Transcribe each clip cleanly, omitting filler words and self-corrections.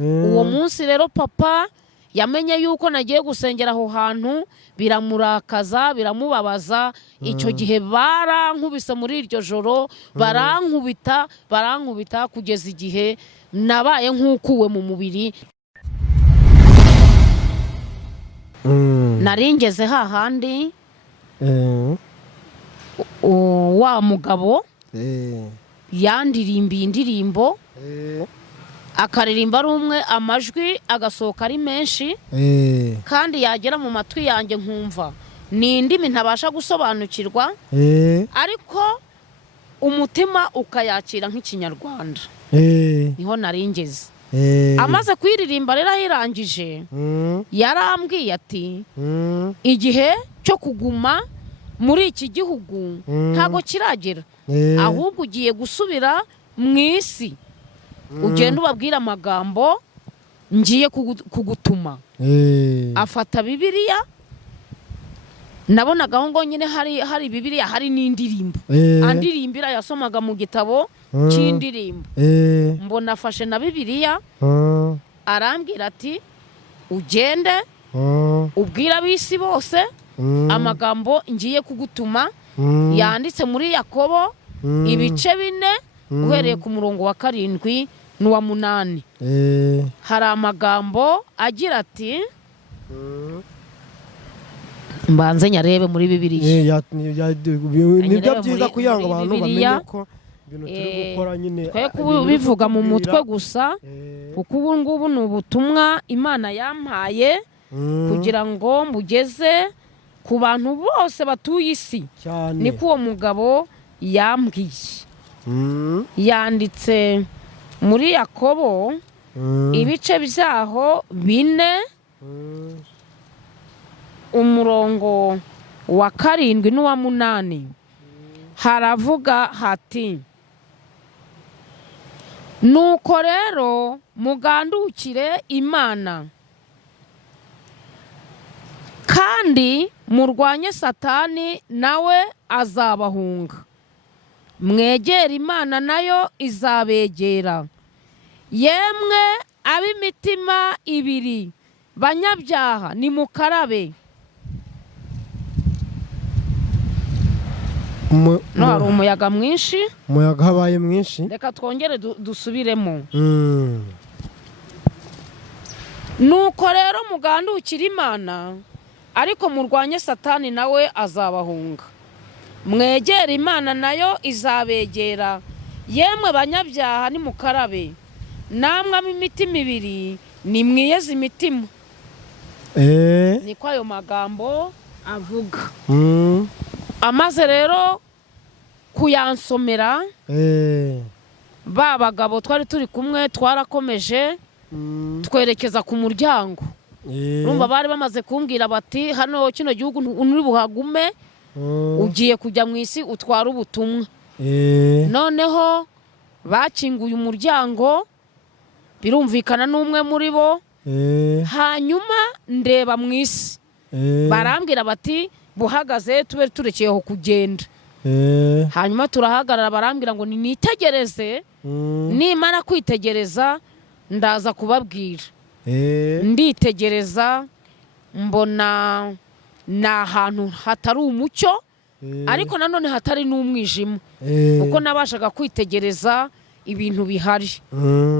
uwo munsi rero papa yamenye yuko nagiye gusengera aho hantu biramurakaza biramubabaza icyo gihe barankubise muri iryo joro barankubita kugeza igihe nabaye nk'ukuwe mu mubiri naringeze hahandi wa mugabo yandirimbiye indirimbo akaririmba ari umwe amajwi agasohoka ari menshi kandi yagera mu matwi yanjye nkumva ni indimi ntabasha gusobanukirwa ariko umutima ukayakira nk'ikinyarwanda niho naringeze amaze kwiririmba rero ahirangije yarambwiye ati igihe cyo kuguma muri iki gihugu ntago kiragera ahubwo ugiye gusubira mu isi ugenda ubabwira amagambo ngiye kugutuma afata bibiliya nabonaga ngo nyine hari bibiliya hari n'indirimbo andirimbira yasomaga mu gitabo cy'indirimbo mbona afashe na bibiliya arambwira ati ugende ubwira ab'isi bose amagambo ngiye kugutuma yanditse muri Yakobo ibice 4 uhereye ku murongo wa 7 n'uwa 8 hari amagambo agira ati mbanze nyarebe muri bibiliya nibyo byiza kuyanga abantu bamenye ko ibintu turi gukora nyine twe bivuga mu mutwe gusa kuko ubu ngubu ni ubutumwa Imana yampaye kugira ngo mbugeze ku bantu bose batuye isi niko uwo mugabo yambwiye yanditse muri Yakobo ibice byaho 4 umurongo wa 7 n'uwa 8 haravuga hati nuko rero mugandukire Imana kandi murwanye Satani nawe azabahunga mwegera Imana nayo izabegera yemwe ab'imitima ibiri banyabyaha ni mukarabe hari umuyaga mwinshi umuyaga habaye mwinshi reka twongere dusubiremo nuko rero mugandukire Imana ariko murwanye Satani nawe azabahunga mwegera Imana nayo izabegera yemwe banyabyaha ni mukarabe namwe ab'imitima ibiri ni mwiyeze imitima niko ayo magambo avuga amaze rero kuyansomera ba bagabo twari turi kumwe twarakomeje twerekeza ku muryango urumva bari bamaze kumbwira bati hano kino gihugu uri buhagume ugiye kujya mu isi utwara ubutumwa noneho bakinguye umuryango birumvikana n'umwe muri bo hanyuma ndeba mu isi barambwira bati buhagaze tube turekeyeho kugenda hanyuma turahagarara barambwira ngo nitegereze nimara kwitegereza ndaza kubabwira nditegereza mbona na ahantu hatari umucyo ariko nanone hatari n'umwijima kuko nabashaga kwitegereza ibintu bihari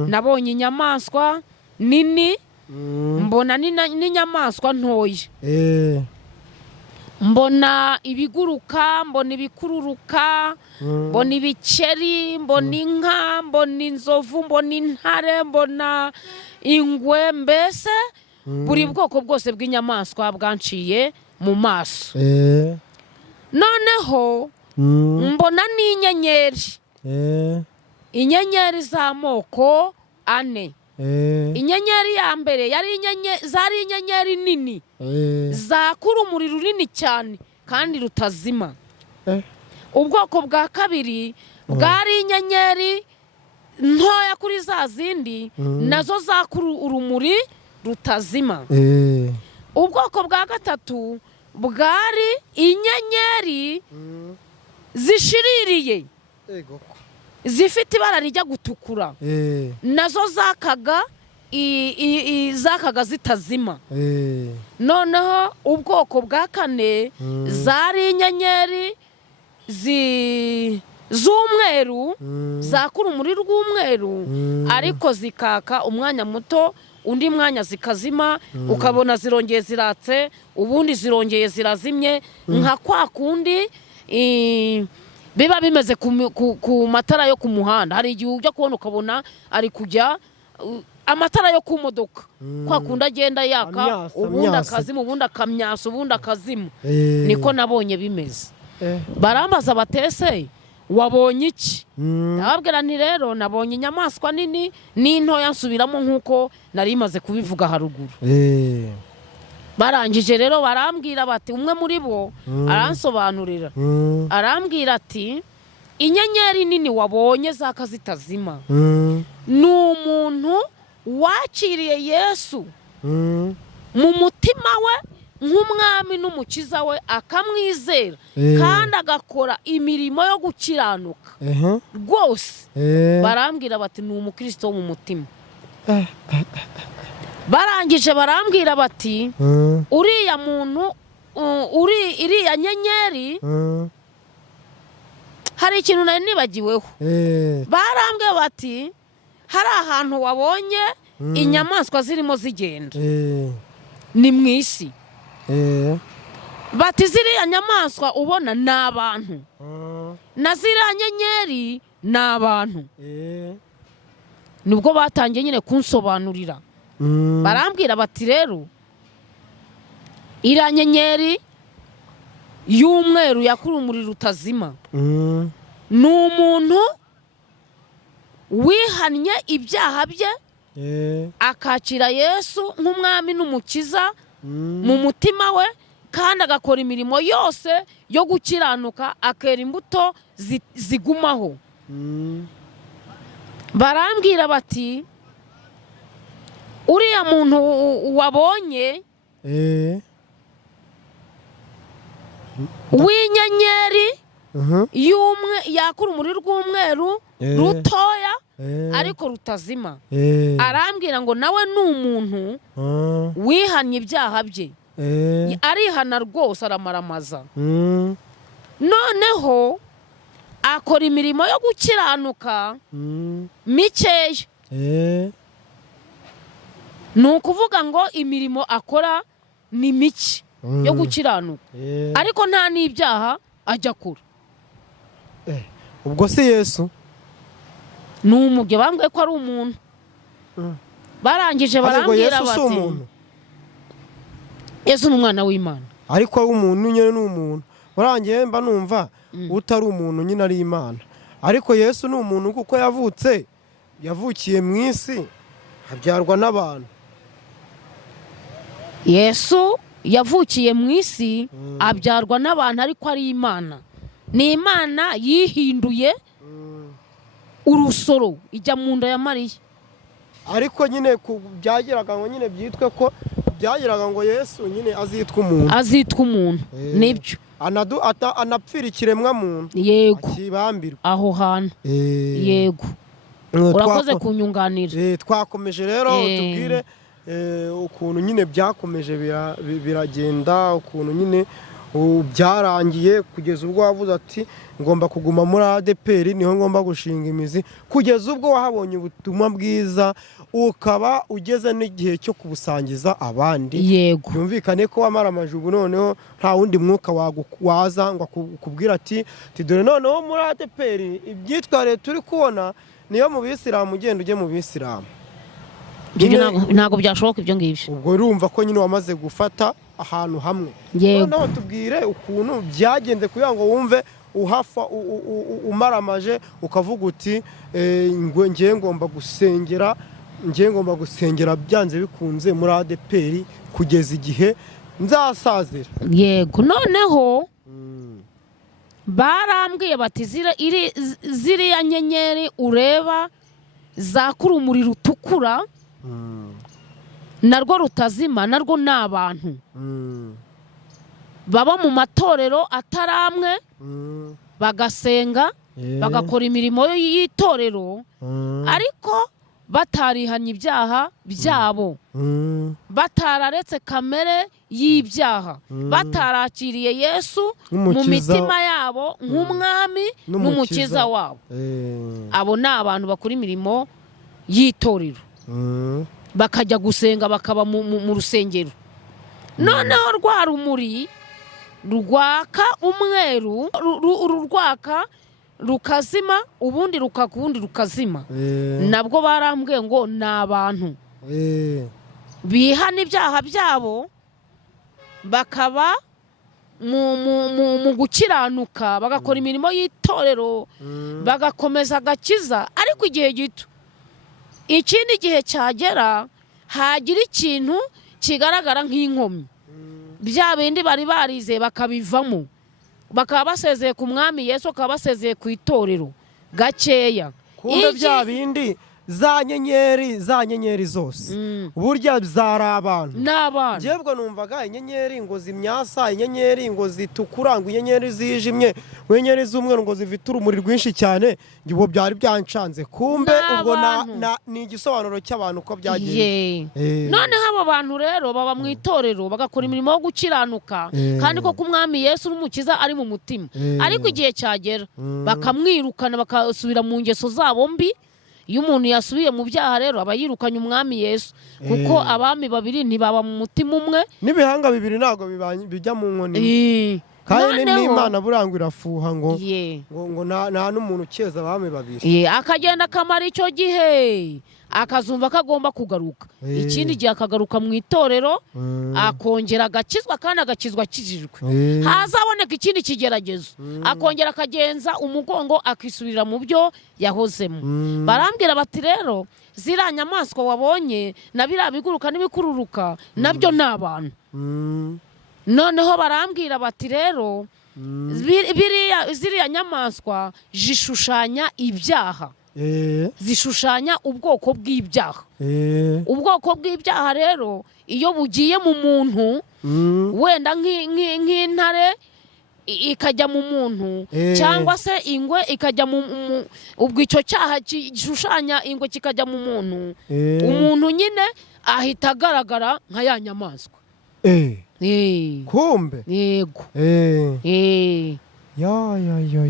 nabonye inyamaswa nini mbona n'inyamaswa ntoya mbona ibiguruka mbona ibikururuka mbona ibikeri mbona inka mbona inzovu mbona intare mbona ingwe mbese buri bwoko bwose bw'inyamaswa bwanciye mu maso noneho mbona n'inyenyeri inyenyeri z'amoko 4 inyenyeri ya mbere zari inyenyeri nini zakura urumuri runini cyane kandi rutazima ubwoko bwa kabiri bwari inyenyeri ntoya kuri za zindi nazo zakura urumuri rutazima ubwoko bwa gatatu bwari inyenyeri zishiririye zifite ibara rijya gutukura nazo zakaga zakaga zitazima. Noneho ubwoko bwa kane zari inyenyeri z'umweru zakura urumuri rw'umweru ariko zikaka umwanya muto, undi mwanya zikazima, ukabona zirongeye ziratse, ubundi zirongeye zirazimye, nka kwa kundi biba bimeze ku matara yo ku muhanda. Hari igihe ujya kubona ukabona ari kujya amatara yo ku modoka, kwa kundi agenda yaka, ubundi akazima, ubundi akamyasa, ubundi akazima. Niko nabonye bimeze. Barambaza batese wabonye iki? Ndababwira nti rero nabonye inyamaswa nini n'intoya, nsubiramo nkuko nari maze kubivuga haruguru. Barangije rero barambwira bati, umwe muri bo aransobanurira, arambwira ati inyenyeri nini wabonye zaka zitazima ni umuntu wakiriye Yesu mu mutima we nk'umwami n'umukiza we, akamwizera kandi agakora imirimo yo gukiranuka rwose. Barambwira bati ni umukristo wo mu mutima. Barangije barambwira bati uriya muntu iriya nyenyeri hari ikintu nari nibagiweho. Barambwira bati hari ahantu wabonye inyamaswa zirimo zigenda, ni mu isi. Bati ziriya nyamaswa ubona ni abantu, na ziriya nyenyeri ni abantu. Nubwo batangiye nyine kunsobanurira. Barambwira bati rero iriya nyenyeri y'umweru yakura urumuri rutazima ni umuntu wihannye ibyaha bye, akakira Yesu nk'umwami n'umukiza mu mutima we, kandi agakora imirimo yose yo gukiranuka, akera imbuto zigumaho. Barambwira bati uriya muntu wabonye w'inyenyeri yakura urumuri rw'umweru rutoya ariko rutazima, arambwira ngo nawe ni umuntu wihannye ibyaha bye, arihana rwose, aramaramaza, noneho akora imirimo yo gukiranuka mikeya. Ni ukuvuga ngo imirimo akora ni mike yo gukiranuka, ariko nta n'ibyaha ajya akora. Ubwo si Yesu ni umubye, bambwiye ko ari umuntu. Barangije barambwira bati Yesu ni umwana w'Imana, ariko umuntu nyine ni umuntu. Barangiye mba numva utari umuntu nyine ari Imana, ariko Yesu ni umuntu kuko yavukiye mu isi, abyarwa n'abantu. Yesu yavukiye mu isi, abyarwa n'abantu, ariko ari Imana. Ni Imana yihinduye urusoro ijya mu nda ya Mariya. Ariko nyine byagiraga ngo nyine byitwe ko byagiraga ngo Yesu nyine azitwa umuntu. Nibyo anapfira ikiremwa muntu. Yego, akibambirwa aho hantu. Yego, urakoze kunyunganira. Twakomeje rero tubwire ukuntu nyine byakomeje biragenda, ukuntu nyine byarangiye kugeza ubwo wavuze ati ngomba kuguma muri ADPR, niho ngomba gushinga imizi, kugeza ubwo wahabonye ubutumwa bwiza, ukaba ugeze n'igihe cyo kubusangiza abandi. Yego, byumvikane ko wamara amajubu, noneho nta wundi mwuka waza ngo akubwira ati dore noneho muri ADPR ibyitware turi kubona niyo mu Bisilamu, ugenda ujye mu Bisilamu. Ntabwo byashoboka ibyo ngibyo. Ubwo urumva ko nyine wamaze gufata ahantu hamwe. Noneho tubwire ukuntu byagenze kugira ngo wumve uhafa umaramaje, ukavuga uti ngiye ngomba gusengera byanze bikunze muri ADPR kugeza igihe nzasazira. Yego, noneho barambwiye bati ziriya nyenyeri ureba zakura urumuri rutukura narwo rutazima, narwo ni abantu baba mu matorero ataramwe, bagasenga, bagakora imirimo y'itorero, ariko batarihanye ibyaha byabo, batararetse kamere y'ibyaha, batarakiriye Yesu mu mitima yabo nk'umwami n'umukiza wabo. Abo ni abantu bakora imirimo y'itorero, bakajya gusenga, bakaba mu rusengero. Noneho rwa rumuri rwaka umweru, rurwaka rukazima, ubundi rukakundi rukazima. Nabwo barambwiye ngo ni abantu bihana ibyaha byabo, bakaba mu gukiranuka, bagakora imirimo y'itorero, bagakomeza agakiza. Ariko igihe gito, ikindi gihe cyagera, hagira ikintu kigaragara nk'inkomyi, bya bindi bari barize bakabivamo, bakaba basezeye ku mwami Yesu, bakaba basezeye ku itorero gakeya. Kumbe bya bindi za nyenyeri zose burya zari abantu n'abana. Njyebwe numvaga inyenyeri ngo zimyasa, inyenyeri ngo zitukura, ngo inyenyeri zijimye, inyenyeri z'umweru ngo zifite urumuri rwinshi cyane. Ibyo byari byancanze. Kumbe ubwo ni igisobanuro cy'abantu uko byagiye. Noneho abo bantu rero baba mu itorero, bagakora imirimo yo gukiranuka, kandi ko kumwami Yesu n'umukiza ari mu mutima. Ariko igihe cyagera bakamwirukana, bakasubira mu ngeso zabo mbi. Iyo umuntu yasubiye mu byaha rero aba yirukanye umwami Yesu, kuko abami babiri ntibaba mu mutima umwe, n'ibihanga bibiri ntago bijya mu nkoni. Kandi n'Imana burangwa irafuha ngo nta n'umuntu ukeza abami babiri. Akagenda akamara icyo gihe, akazumva kagomba kugaruka. Ikindi gihe akagaruka mu itorero, akongera agakizwa, kandi agakizwa akijijwe. Hazaboneka ikindi kigeragezo, akongera akagenza umugongo, akisubirira mu byo yahozemo. Barambwira bati rero ziriya nyamaswa wabonye na biriya biguruka n'ibikururuka nabyo ni abantu. Noneho barambwira bati rero ziriya nyamaswa zishushanya ibyaha, zishushanya ubwoko bw'ibyaha. Ubwoko bw'ibyaha rero iyo bugiye mu muntu, wenda nk'intare ikajya mu muntu, cyangwa se ingwe ikajya ubwo icyo cyaha gishushanya ingwe kikajya mu muntu, umuntu nyine ahita agaragara nka ya nyamaswa. Kumbe yego.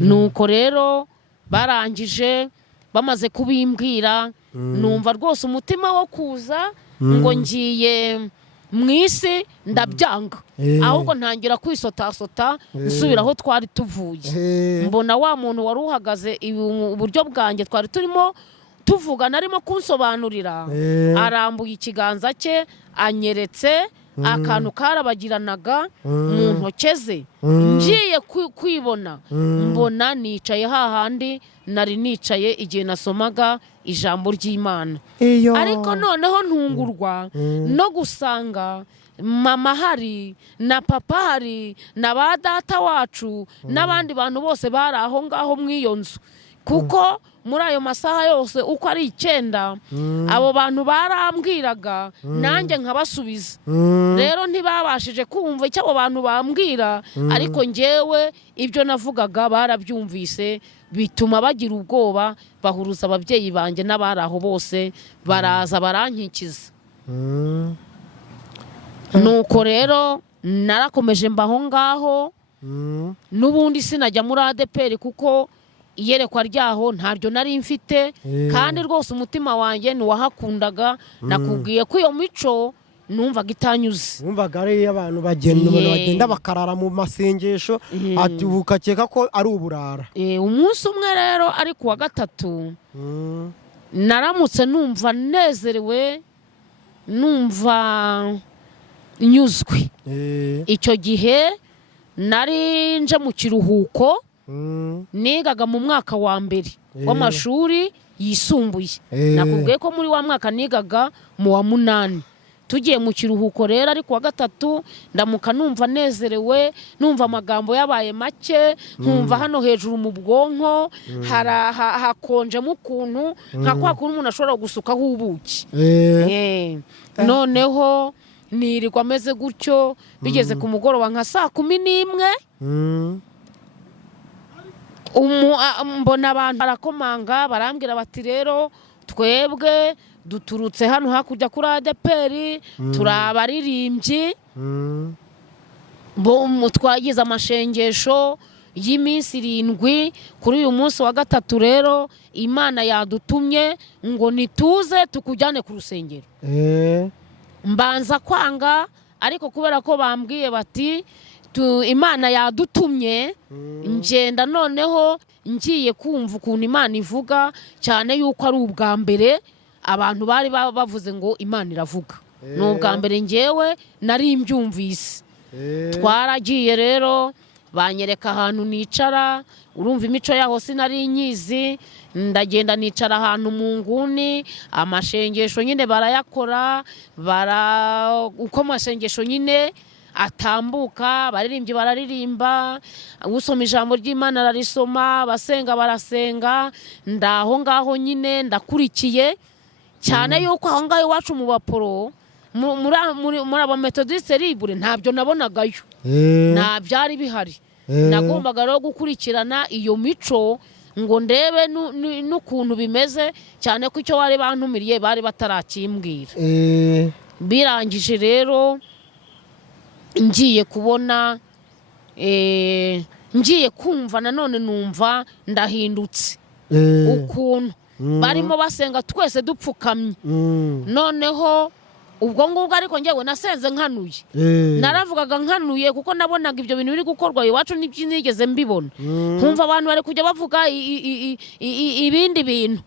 Nuko rero barangije, bamaze kubimbwira, numva rwose umutima wo kuza ngo ngiye mu isi ndabyanga, ahubwo ntangira kwisotasota nsubira aho twari tuvuye. Mbona wa muntu wari uhagaze iburyo bwanjye, twari turimo tuvugana, arimo kunsobanurira, arambuye ikiganza cye, anyeretse akantu karabagiranaga mu ntoke ze. Ngiye kwibona, mbona nicaye hahandi nari nicaye igihe nasomaga ijambo ry'Imana. Ariko noneho ntungurwa no gusanga mama hari na papa hari na ba data wacu n'abandi bantu bose bari aho ngaho mw'iyo nzu, kuko muri ayo masaha yose uko ari 9 abo bantu barambwiraga, nanjye nkabasubiza. Rero ntibabashije kumva icyo abo bantu bambwira, ariko njyewe ibyo navugaga barabyumvise, bituma bagira ubwoba, bahuruza ababyeyi banjye n'abari aho bose, baraza barankikiza. Nuko rero narakomeje mbaho ngaho, n'ubundi sinajya muri ADPR kuko iyerekwa ryaho ntaryo nari mfite, kandi rwose umutima wanjye niwahakundaga. Nakubwiye ko iyo mico numvaga itanyuze. Numvaga ari abantu bagenda bakarara mu masengesho, ati ukakeka ko ari uburara. Umunsi umwe rero ari kuwa gatatu, naramutse numva nezerewe, numva nyuzwe. Icyo gihe nari nje mu kiruhuko, nigaga mu mwaka wa mbere w'amashuri yisumbuye. Nakubwiye ko muri wa mwaka nigaga mu wa 8. Tugiye mu kiruhuko rero ari kuwa gatatu, ndamuka numva nezerewe, numva amagambo yabaye make, nkumva hano hejuru mu bwonko hakonjemo ukuntu nka kwa kuntu umuntu ashobora gusukaho ubuki. Noneho nirirwa ameze gutyo, bigeze ku mugoroba nka 11, mbona abantu barakomanga, barambwira bati rero twebwe duturutse hano hakurya kuri ADPR turi abaririmbyi twagize amashengesho y'iminsi 7 kuri uyu munsi wa gatatu rero Imana yadutumye ngo nituze tukujyane ku rusengero mbanza kwanga ariko kubera ko bambwiye bati Imana yadutumye ngenda noneho ngiye kumva ukuntu Imana ivuga cyane yuko ari ubwa mbere abantu bari bavuze ngo Imana iravuga ni ubwa mbere ngewe nari mbyumvise twaragiye rero banyereka ahantu nicara urumva imico yaho sinari nyizi ndagenda nicara ahantu mu nguni amashengesho nyine barayakora uko amashengesho nyine atambuka baririmbyi bararirimba usoma ijambo ry'Imana ararisoma basenga barasenga ndaho ngaho nyine ndakurikiye cyane yuko aho ngaho iwacu mu baporo muri aba methodiste libre ntabyo nabonagayo nta byari bihari nagombaga rero gukurikirana iyo mico ngo ndebe n'ukuntu bimeze cyane ko icyo bari bantumiriye bari batarakimbwira birangije rero ngiye kubona ngiye kumva nanone numva ndahindutse ukuntu barimo basenga twese dupfukamye noneho ubwo ngubwo ariko ngewe nasenze nkanuye naravugaga nkanuye kuko nabonaga ibyo bintu biri gukorwa iwacu nigeze mbibona nkumva abantu bari kujya bavuga ibindi bintu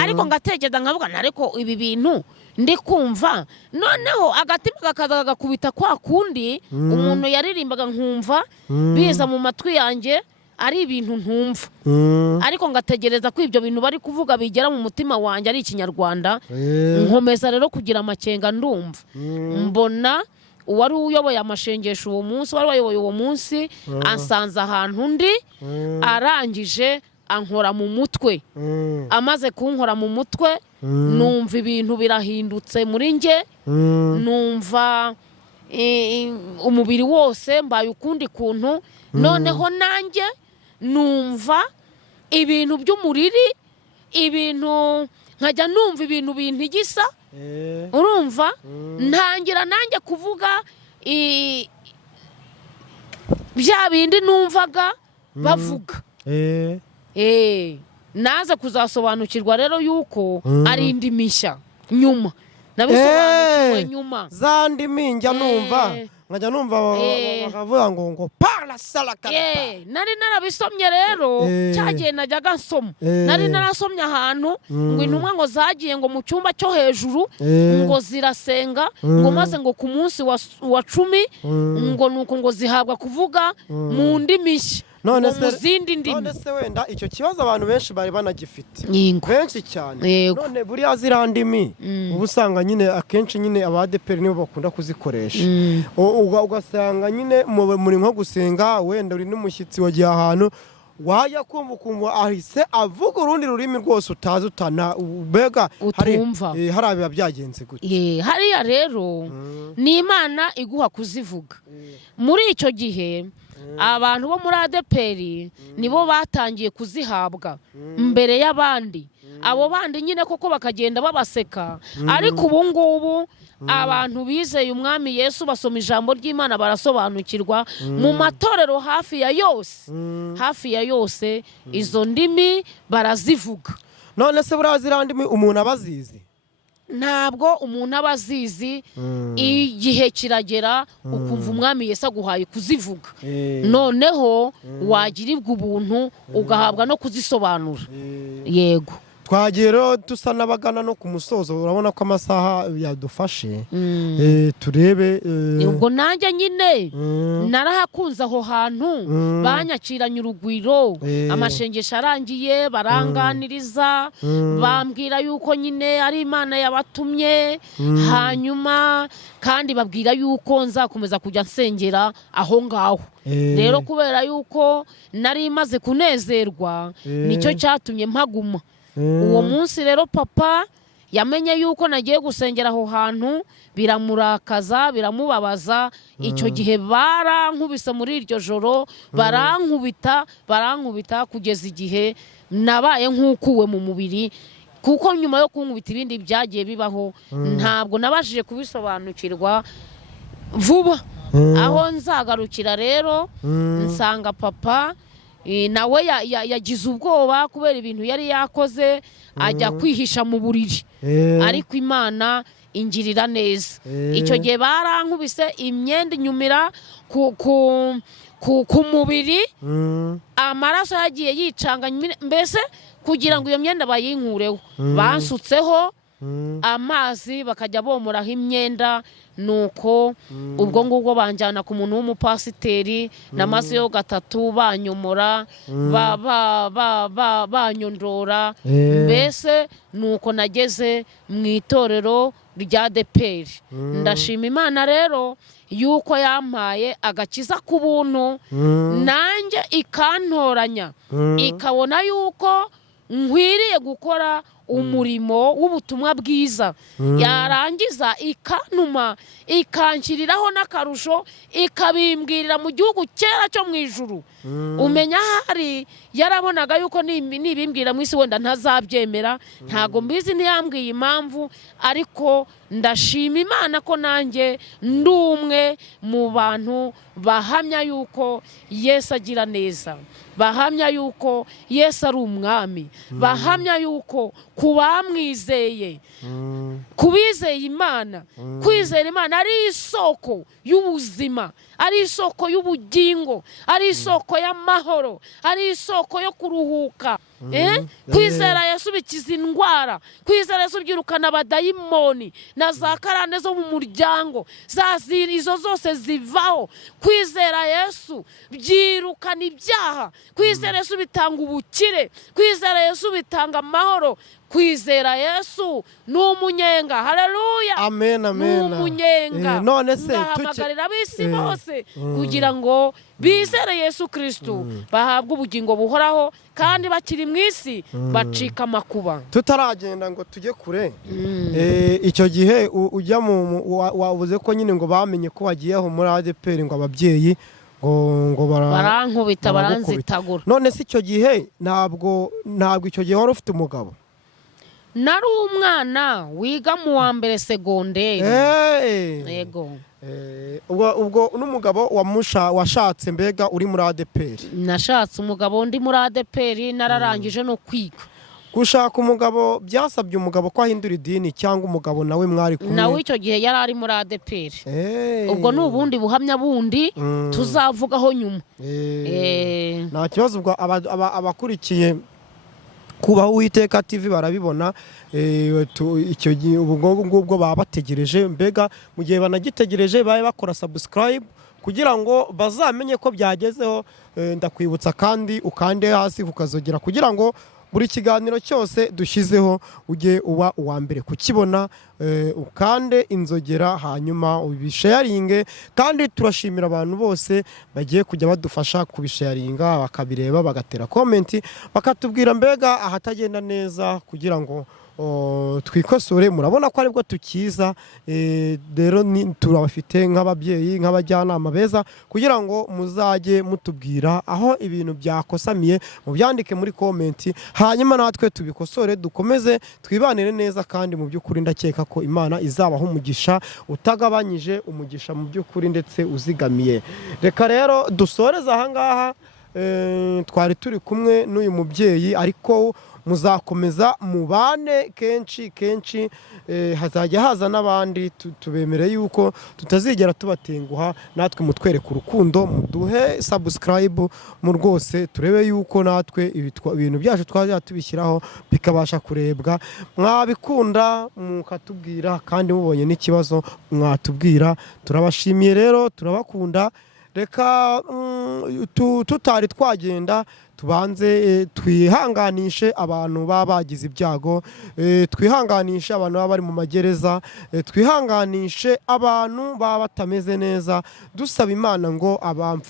ariko ngatekereza nkavuga ariko ibi bintu ndi kumva noneho agatima gakaza gakubita kwa kundi umuntu yaririmbaga nkumva biza mu matwi yanjye ari ibintu ntumva ariko ngategereza ko ibyo bintu bari kuvuga bigera mu mutima wanjye ari ikinyarwanda nkomeza rero kugira amakenga ndumva mbona uwari uyoboye amashengesho uwo munsi wari wayoboye uwo munsi ansanze ahantu ndi arangije ankora mu mutwe amaze kunkora mu mutwe numva ibintu birahindutse muri nge numva umubiri wose mbaye ukundi kuntu noneho nanjye numva ibintu by'umuriri ibintu nkajya numva ibintu bintigisa urumva ntangira nanjye kuvuga bya bindi numvaga bavuga naza kuzasobanukirwa rero yuko ari indi mishya nyuma nabisobanukiwe nyuma za ndimi njya numva nkajya numva bakavuga ngo para salaka nari narabisomye rero cyagiye najyaga nsoma nari narasomye ahantu ngo intumwa ngo zagiye ngo mu cyumba cyo hejuru ngo zirasenga ngo maze ngo ku munsi wa 10 ngo nuko ngo zihabwa kuvuga mu ndimi nshya none se wenda icyo kibazo abantu benshi bari banagifite benshi cyane none buriya ziriya ndimi uba usanga nyine akenshi nyine ADPR nibo bakunda kuzikoresha ugasanga nyine muri nko gusenga wenda uri n'umushyitsi wagiye ahantu wajya kumva ahise avuga urundi rurimi rwose utazi utana bega hari abiba byagenze gute hariya rero ni Imana iguha kuzivuga muri icyo gihe abantu bo muri ADPR nibo batangiye kuzihabwa mbere y'abandi abo bandi nyine koko bakagenda babaseka ariko ubu ngubu abantu bizeye umwami Yesu basoma ijambo ry'Imana barasobanukirwa mu matorero hafi ya yose izo ndimi barazivuga none se burazira ndimi umuntu abazizi ntabwo umuntu abazizi igihe kiragera ukumva umwami Yesu aguhaye kuzivuga noneho wagirirwa ubuntu ugahabwa no kuzisobanura yego twagiye rero dusa n'abagana no ku musozo urabona ko amasaha yadufashe turebe ubwo nanjye nyine narahakunze aho hantu banyakiranye urugwiro amashengesho arangiye baranganiriza bambwira yuko nyine ari Imana yabatumye hanyuma kandi babwira yuko nzakomeza kujya nsengera aho ngaho rero kubera yuko nari maze kunezerwa nicyo cyatumye mpaguma uwo munsi rero papa yamenye yuko nagiye gusengera aho hantu biramurakaza biramubabaza icyo gihe barankubise muri iryo joro barankubita kugeza igihe nabaye nk'ukuwe mu mubiri kuko nyuma yo kunkubita ibindi byagiye bibaho ntabwo nabashije kubisobanukirwa vuba. Aho nzagarukira rero nsanga papa nawe yagize ubwoba kubera ibintu yari yakoze, ajya kwihisha mu buriri, ariko Imana ingirira neza. Icyo gihe barankubise imyenda inyumira ku mubiri, amaraso yagiye yicanga, mbese kugira ngo iyo myenda bayinkureho bansutseho amazi bakajya bomoraho imyenda. Nuko ubwo ngubwo banjyana ku muntu w'umupasiteri, namazeyo 3 banyomora banyondora, mbese nuko nageze mu itorero rya ADEPR. Ndashima Imana rero yuko yampaye agakiza ku buntu, nanjye ikantoranya, ikabona yuko nkwiriye gukora umurimo w'ubutumwa bwiza, yarangiza ikantuma ikanshyiriraho n'akarusho, ikabimbwirira mu gihugu cyera cyo mu ijuru. Umenya hari yarabonaga yuko nibimbwira mu isi wenda ntazabyemera, ntago mbizi ntiyambwiye impamvu, ariko ndashima Imana ko nanjye ndumwe mu bantu bahamya yuko Yesu agira neza, bahamya yuko Yesu ari umwami, bahamya yuko kubamwizeye, kubizeye Imana, kwizera Imana ari isoko y'ubuzima, ari isoko y'ubugingo, ari isoko y'amahoro, ari isoko yo kuruhuka. Kwizera Yesu bikiza indwara, kwizera Yesu byirukana abadayimoni na za karande zo mu muryango, izo zose zivaho. Kwizera Yesu byirukana ibyaha, kwizera Yesu bitanga ubukire, kwizera Yesu bitanga amahoro. Kwizera Yesu ni umunyenga. Haleluya, amen, amen. Umunyenga. None se ndahamagarira ab'isi bose kugira ngo bizere Yesu Kristo, bahabwe ubugingo buhoraho, kandi bakiri mu isi bacika amakuba. Tutaragenda ngo tujye kure, icyo gihe ujya wavuze ko nyine ngo bamenye ko wagiyeho muri ADEPR, ngo ababyeyi ngo barankubita, baranzitagura. None se icyo gihe ntabwo icyo gihe wari ufite umugabo? Nari umwana wiga mu wa mbere segonderi. Yego. Ubwo n'umugabo washatse mbega uri muri ADEPR? Nashatse umugabo ndi muri ADEPR, nararangije no kwiga. Gushaka umugabo byasabye umugabo ko ahindura idini, cyangwa umugabo nawe mwari kumwe? Nawe icyo gihe yari ari muri ADEPR. Ubwo ni ubundi buhamya bundi tuzavugaho nyuma. Nta kibazo. Ubwo abakurikiye Kubaho Uwiteka TV barabibona. Icyo gihe ubwo baba bategereje, mbega mu gihe banagitegereje babe bakora subscribe kugira ngo bazamenye ko byagezeho. Ndakwibutsa kandi ukande hasi ukazogera, kugira ngo buri kiganiro cyose dushyizeho ujye uba uwa mbere kukibona. Ukande inzogera, hanyuma ubisharinge. Kandi turashimira abantu bose bagiye kujya badufasha kubisharinga, bakabireba, bagatera komenti, bakatubwira mbega ahatagenda neza, kugira ngo twikosore. Murabona ko aribwo tukiza. Rero turabafite nk'ababyeyi, nk'abajyanama beza, kugira ngo muzajye mutubwira aho ibintu byakosamiye, mubyandike muri komenti, hanyuma natwe tubikosore, dukomeze twibanire neza. Kandi mu by'ukuri ndakeka ko Imana izabaho umugisha utagabanyije, umugisha mu by'ukuri ndetse uzigamiye. Reka rero dusoreze ahangaha. Twari turi kumwe n'uyu mubyeyi, ariko muzakomeza mubane kenshi. Hazajya haza n'abandi, tubemereye yuko tutazigera tubatenguha. Natwe mutwereke urukundo, muduhe subscribe mu rwose, turebe yuko natwe ibintu byacu twajya tubishyiraho bikabasha kurebwa. Mwabikunda mukatubwira, kandi mubonye n'ikibazo mwatubwira. Turabashimiye rero, turabakunda. Reka tutari twagenda tubanze twihanganishe abantu baba bagize ibyago, twihanganishe abantu baba bari mu magereza, twihanganishe abantu baba batameze neza, dusaba Imana ngo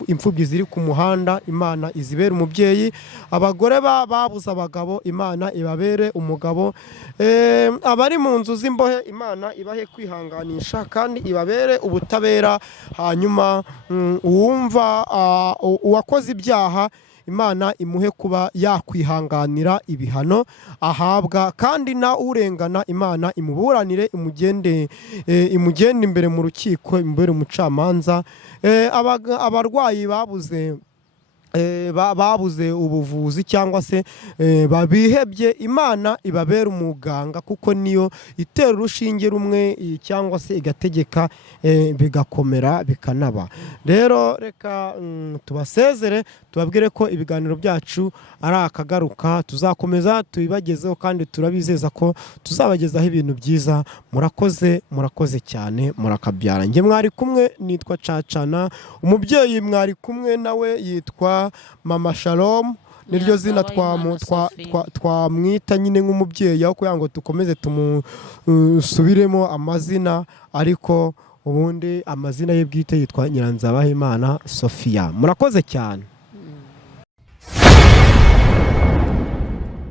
imfubyi ziri ku muhanda Imana izibere umubyeyi, abagore babuze abagabo Imana ibabere umugabo, abari mu nzu z'imbohe Imana ibahe kwihanganisha kandi ibabere ubutabera. Hanyuma uwumva uwakoze ibyaha Imana imuhe kuba yakwihanganira ibihano ahabwa, kandi na urengana Imana imuburanire, imugende imbere mu rukiko, imbere umucamanza. Abarwayi babuze ubuvuzi cyangwa se babihebye, Imana ibabera umuganga, kuko niyo itera urushinge rumwe cyangwa se igategeka bigakomera bikanaba. Rero reka tubasezere, tubabwire ko ibiganiro byacu ari akagaruka, tuzakomeza tubibagezeho kandi turabizeza ko tuzabagezaho ibintu byiza. Murakoze cyane, murakabyara. Njye mwari kumwe nitwa Cacana, umubyeyi mwari kumwe nawe yitwa Mama Shalom, niryo zina twamwita nyine nk'umubyeyi, aho kugira ngo dukomeze tumusubiremo amazina, ariko ubundi amazina ye bwite yitwa Nyiranzabahimana Sophia. Murakoze cyane.